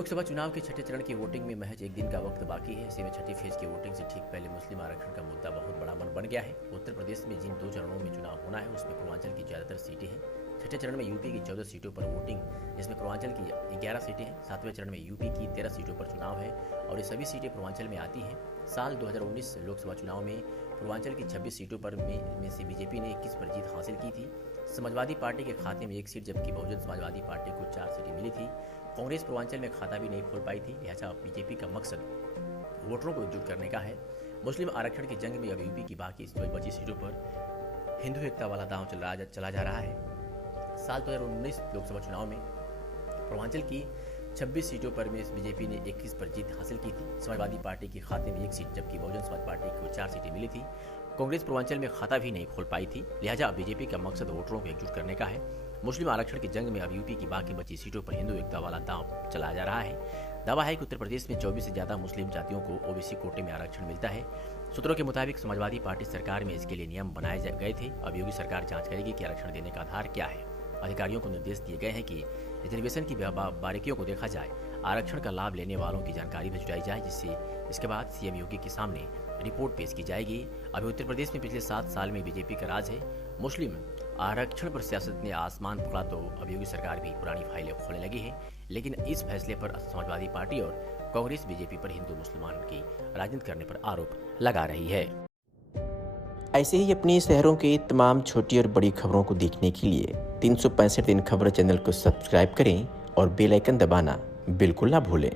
लोकसभा चुनाव के छठे चरण की वोटिंग में महज एक दिन का वक्त बाकी है। ऐसे में छठी फेज की वोटिंग से ठीक पहले मुस्लिम आरक्षण का मुद्दा बहुत बड़ा बन गया है। उत्तर प्रदेश में जिन 2 चरणों में चुनाव होना है उसमें पूर्वांचल की ज्यादातर सीटें हैं। छठे चरण में यूपी की 14 सीटों पर वोटिंग, जिसमें पूर्वांचल की 11 सीटें हैं। 7वें चरण में यूपी की 13 सीटों पर चुनाव है और ये सभी सीटें पूर्वांचल में आती हैं। साल 2019 लोकसभा चुनाव में पूर्वांचल की 26 सीटों पर में से बीजेपी ने 21 पर जीत हासिल की थी। समाजवादी पार्टी के खाते में 1 सीट, जबकि बहुजन समाजवादी पार्टी को 4 सीटें मिली थी। कांग्रेस पूर्वांचल में खाता भी नहीं खोल पाई थी, लिहाजा बीजेपी का मकसद वोटरों को एकजुट करने का है। मुस्लिम आरक्षण की जंग में अब यूपी की बाकी बची सीटों पर हिंदू एकता वाला दांव चला जा रहा है। साल 2019 लोकसभा चुनाव में पूर्वांचल की 26 सीटों पर में बीजेपी ने 21 पर जीत हासिल की थी। समाजवादी पार्टी के खाते में 1 सीट, जबकि बहुजन समाज पार्टी को 4 सीटें मिली थी। कांग्रेस पूर्वांचल में खाता भी नहीं खोल पाई थी, लिहाजा अब बीजेपी का मकसद वोटरों को एकजुट करने का है। मुस्लिम आरक्षण की जंग में अब यूपी की बाकी बची सीटों पर हिंदू एकता वाला दांव चलाया जा रहा है। दावा है कि उत्तर प्रदेश में 24 से ज्यादा मुस्लिम जातियों को ओबीसी कोटे में आरक्षण मिलता है। सूत्रों के मुताबिक समाजवादी पार्टी सरकार में इसके लिए नियम बनाए गए थे। अब योगी सरकार जांच करेगी कि आरक्षण देने का आधार क्या है। अधिकारियों को निर्देश दिए गए हैं कि रिजर्वेशन की बारीकियों को देखा जाए, आरक्षण का लाभ लेने वालों की जानकारी भी जुटाई जाए, जिससे इसके बाद सीएम योगी के सामने रिपोर्ट पेश की जाएगी। अभी उत्तर प्रदेश में पिछले 7 साल में बीजेपी का राज है। मुस्लिम आरक्षण पर सियासत ने आसमान पकड़ा तो अब योगी सरकार भी पुरानी फाइलें खोलने लगी है। लेकिन इस फैसले पर समाजवादी पार्टी और कांग्रेस बीजेपी पर हिंदू मुसलमान की राजनीति करने पर आरोप लगा रही है। ऐसे ही अपने शहरों के तमाम छोटी और बड़ी खबरों को देखने के लिए 365 दिन खबर चैनल को सब्सक्राइब करें और बेल आइकन दबाना बिल्कुल ना भूलें।